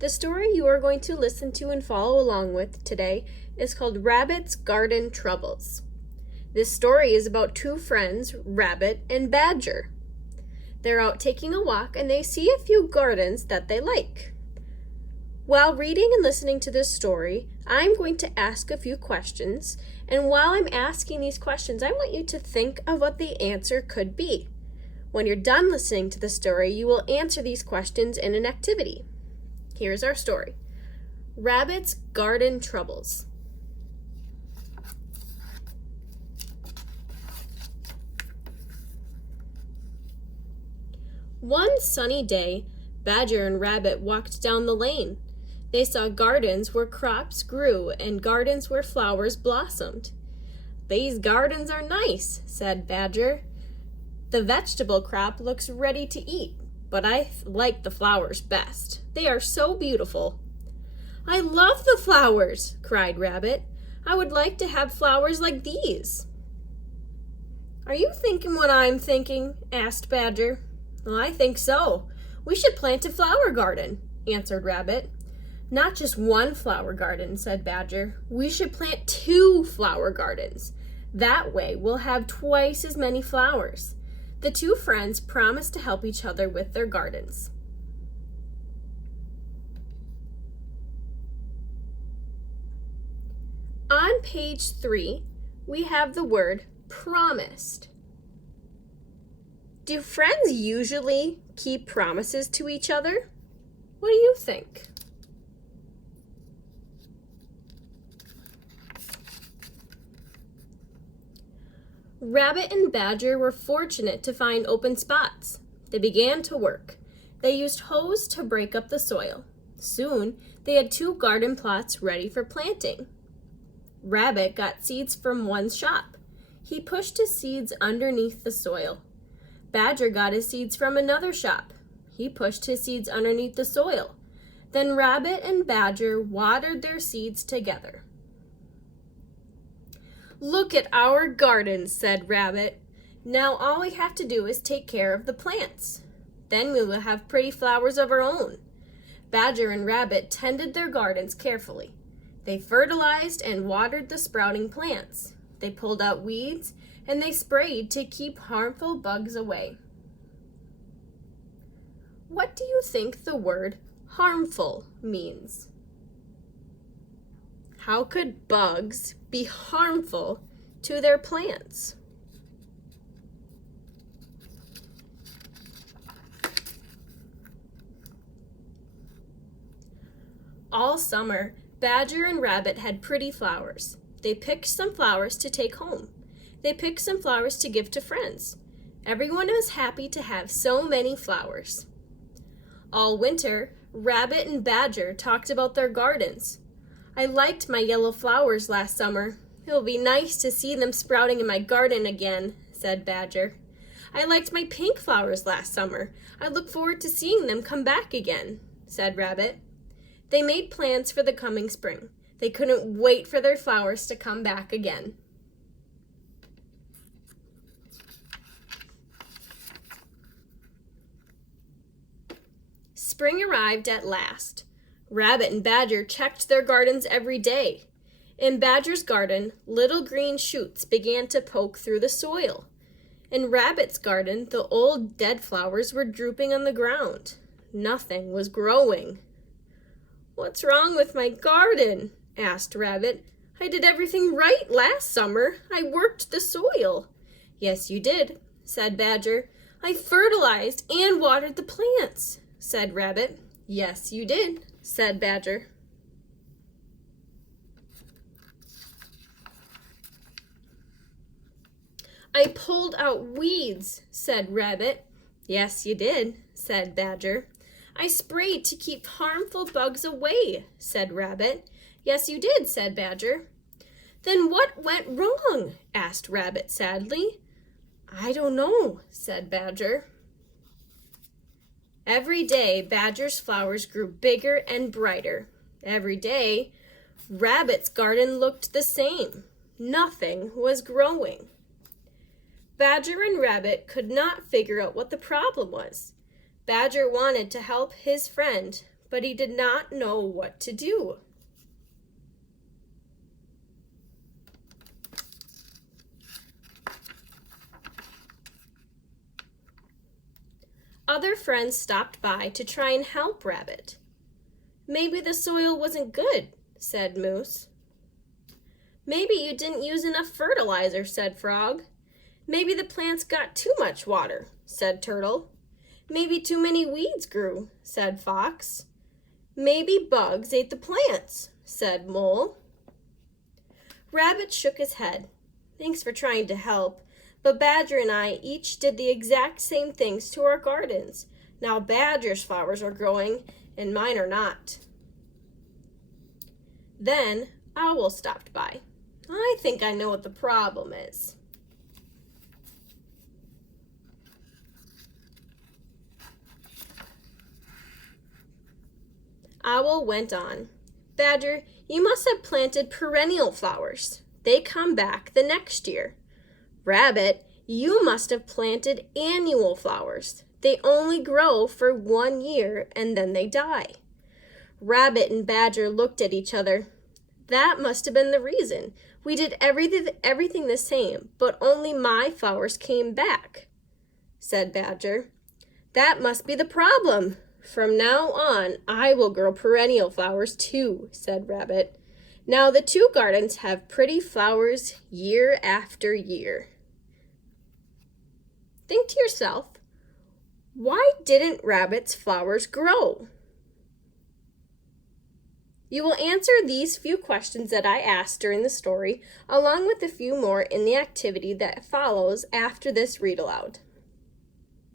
The story you are going to listen to and follow along with today is called Rabbit's Garden Troubles. This story is about two friends, Rabbit and Badger. They're out taking a walk and they see a few gardens that they like. While reading and listening to this story, I'm going to ask a few questions, and while I'm asking these questions, I want you to think of what the answer could be. When you're done listening to the story, you will answer these questions in an activity. Here's our story. Rabbit's Garden Troubles. One sunny day, Badger and Rabbit walked down the lane. They saw gardens where crops grew and gardens where flowers blossomed. "These gardens are nice," said Badger. "The vegetable crop looks ready to eat, but I like the flowers best. They are so beautiful." "I love the flowers," cried Rabbit. "I would like to have flowers like these." "Are you thinking what I'm thinking?" asked Badger. "Well, I think so. We should plant a flower garden," answered Rabbit. "Not just one flower garden," said Badger. "We should plant 2 flower gardens. That way we'll have twice as many flowers." The two friends promised to help each other with their gardens. On page 3, we have the word promised. Do friends usually keep promises to each other? What do you think? Rabbit and Badger were fortunate to find open spots. They began to work. They used hoes to break up the soil. Soon, they had 2 garden plots ready for planting. Rabbit got seeds from one shop. He pushed his seeds underneath the soil. Badger got his seeds from another shop. He pushed his seeds underneath the soil. Then Rabbit and Badger watered their seeds together. "Look at our garden," said Rabbit. "Now all we have to do is take care of the plants. Then we will have pretty flowers of our own." Badger and Rabbit tended their gardens carefully. They fertilized and watered the sprouting plants. They pulled out weeds and they sprayed to keep harmful bugs away. What do you think the word harmful means? How could bugs be harmful to their plants? All summer, Badger and Rabbit had pretty flowers. They picked some flowers to take home. They picked some flowers to give to friends. Everyone was happy to have so many flowers. All winter, Rabbit and Badger talked about their gardens. "I liked my yellow flowers last summer. It will be nice to see them sprouting in my garden again," said Badger. "I liked my pink flowers last summer. I look forward to seeing them come back again," said Rabbit. They made plans for the coming spring. They couldn't wait for their flowers to come back again. Spring arrived at last. Rabbit and Badger checked their gardens every day. In Badger's garden, little green shoots began to poke through the soil. In Rabbit's garden, the old dead flowers were drooping on the ground. Nothing was growing. "What's wrong with my garden?" asked Rabbit. "I did everything right last summer. I worked the soil." "Yes, you did," said Badger. "I fertilized and watered the plants," said Rabbit. "Yes, you did," said Badger. "I pulled out weeds," said Rabbit. "Yes, you did," said Badger. "I sprayed to keep harmful bugs away," said Rabbit. "Yes, you did," said Badger. "Then what went wrong?" asked Rabbit sadly. "I don't know," said Badger. Every day, Badger's flowers grew bigger and brighter. Every day, Rabbit's garden looked the same. Nothing was growing. Badger and Rabbit could not figure out what the problem was. Badger wanted to help his friend, but he did not know what to do. Other friends stopped by to try and help Rabbit. "Maybe the soil wasn't good," said Moose. "Maybe you didn't use enough fertilizer," said Frog. "Maybe the plants got too much water," said Turtle. "Maybe too many weeds grew," said Fox. "Maybe bugs ate the plants," said Mole. Rabbit shook his head. "Thanks for trying to help, but Badger and I each did the exact same things to our gardens. Now Badger's flowers are growing and mine are not." Then Owl stopped by. "I think I know what the problem is." Owl went on. "Badger, you must have planted perennial flowers. They come back the next year. Rabbit, you must have planted annual flowers. They only grow for 1 year and then they die." Rabbit and Badger looked at each other. "That must have been the reason. We did everything the same, but only my flowers came back," said Badger. "That must be the problem. From now on, I will grow perennial flowers too," said Rabbit. "Now the 2 gardens have pretty flowers year after year." Think to yourself, why didn't Rabbit's flowers grow? You will answer these few questions that I asked during the story, along with a few more in the activity that follows after this read aloud.